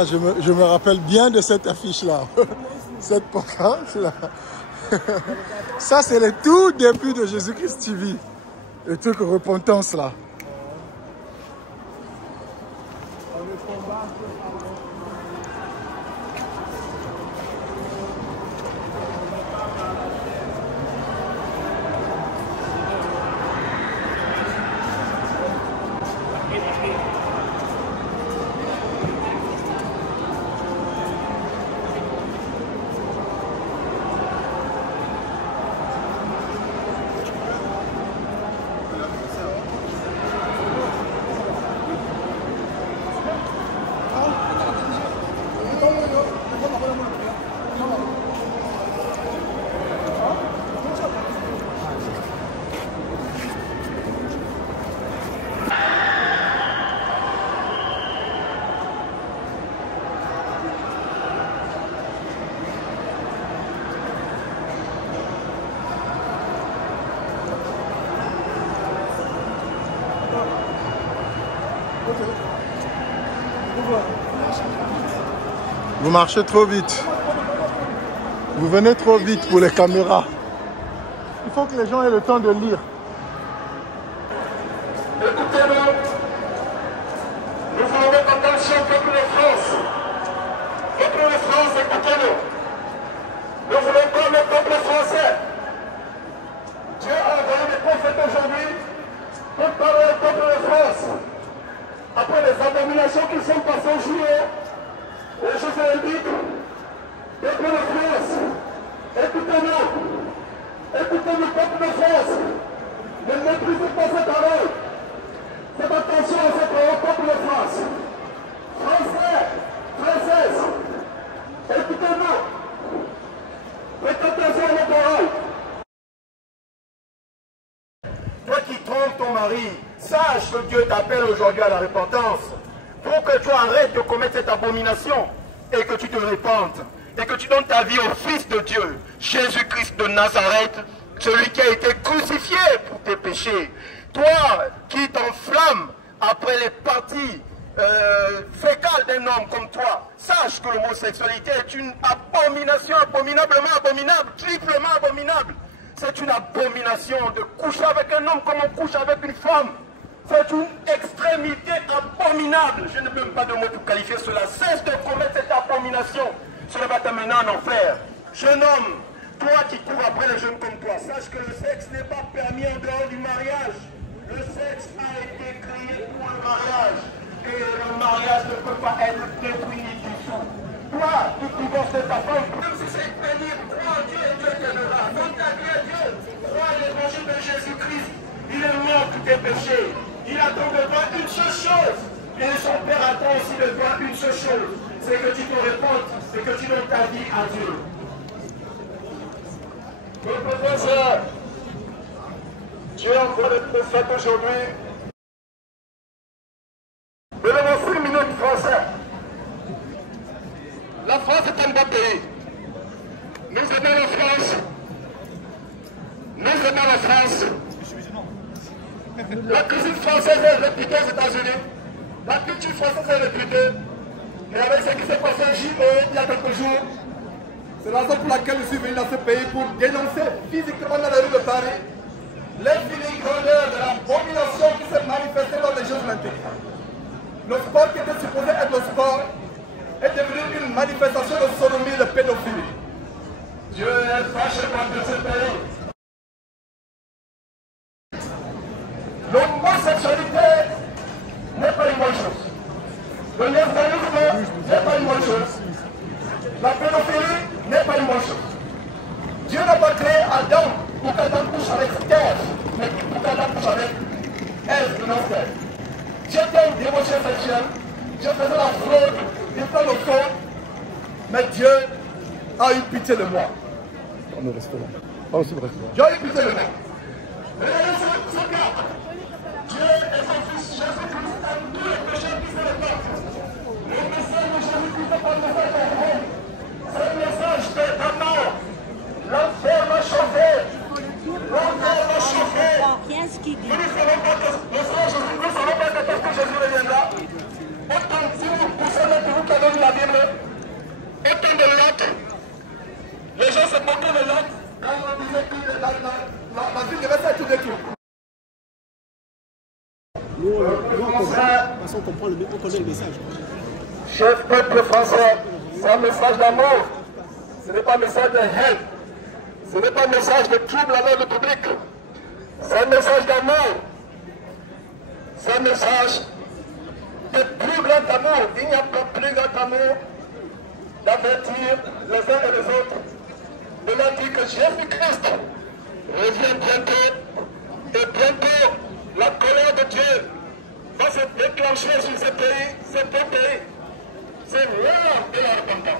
Ah, je me rappelle bien de cette affiche-là. Cette pancarte-là. Ça, c'est le tout début de Jésus-Christ TV. Le truc repentance, là. Vous marchez trop vite. Vous venez trop vite pour les caméras. Il faut que les gens aient le temps de lire. Écoutez-nous. Nous voulons mettre attention au peuple de France. Peuple de France, écoutez-nous. Nous voulons comme le peuple français. Dieu a envoyé des prophètes aujourd'hui pour parler au peuple de France. Après les abominations qui sont passées au juillet, aux Jeux olympiques, peuple de France, écoutez-nous. Écoutez-nous, peuple de France. Ne méprisez pas cette parole. Faites attention à cette parole, peuple de France. Français, Françaises, écoutez-nous. Faites attention à nos paroles. Toi qui trompes ton mari, sache que Dieu t'appelle aujourd'hui à la repentance. Pour que tu arrêtes de commettre cette abomination et que tu te répandes. Et que tu donnes ta vie au Fils de Dieu, Jésus-Christ de Nazareth, celui qui a été crucifié pour tes péchés. Toi qui t'enflammes après les parties fécales d'un homme comme toi, sache que l'homosexualité est une abomination, abominablement abominable, triplement abominable. C'est une abomination de coucher avec un homme comme on couche avec une femme. C'est une extrémité abominable. Je n'ai même pas de mots pour qualifier cela. Cesse de commettre cette abomination. Cela va t'amener en enfer. Jeune homme, toi qui cours après les jeunes comme toi, sache que le sexe n'est pas permis en dehors du mariage. Le sexe a été créé pour le mariage. Et le mariage ne peut pas être détruit ni dissous. Toi qui divorces de ta femme, même si c'est pénible, crois en Dieu et Dieu t'aimera. Donne ta vie à Dieu. Crois à l'évangile de Jésus-Christ. Il est mort pour tes péchés. Il attend de toi une seule chose. Et son Père attend aussi de toi une seule chose. C'est que tu te répondes et que tu donnes ta vie à Dieu. Mon professeur, Dieu envoie le prophète aujourd'hui. Donnez-moi 5 minutes français. La France est un beau pays. Nous aimons la France. Nous aimons la France. La cuisine française est réputée aux États-Unis. La culture française est réputée. Mais avec ce qui s'est passé en JE il y a quelques jours, c'est la raison pour laquelle je suis venu dans ce pays pour dénoncer physiquement dans la rue de Paris l'infinie grandeur de la domination qui s'est manifestée dans les Jeux olympiques. Le sport qui était supposé être le sport est devenu une manifestation de sodomie et de pédophilie. Dieu est fâché contre ce pays. L'homosexualité n'est pas une bonne chose. Le lesbianisme n'est pas une bonne chose. La pédophilie n'est pas une bonne chose. Dieu n'a pas créé Adam pour qu'Adam couche avec Ève, mais pour qu'Adam couche avec Ève et non Ève. J'étais une débauchée sexuelle, je faisais la fraude, des tas de fautes, mais Dieu a eu pitié de moi. On est au restaurant. Ah, aussi le restaurant. Dieu a eu pitié de moi. Dieu et son Fils Jésus-Christ aiment tous les péchés qui se répandent. Le message de Jésus-Christ n'est pas le message de Rome. C'est le message de ta mort. L'enfer va chauffer. L'enfer va chauffer. Nous ne savons pas que parce que Jésus reviendra. Autant vous, pour ceux d'entre vous qui avez vu la vie comprend on connaît le message. Chef peuple français, c'est un message d'amour. Ce n'est pas un message de haine. Ce n'est pas un message de trouble à l'ordre public. C'est un message d'amour. C'est un message de plus grand amour. Il n'y a pas plus grand amour d'avertir les uns et les autres, de leur dire que Jésus-Christ revient bientôt, et bientôt la colère de Dieu va se déclencher sur ce pays, ce beau pays. C'est l'heure de la repentance.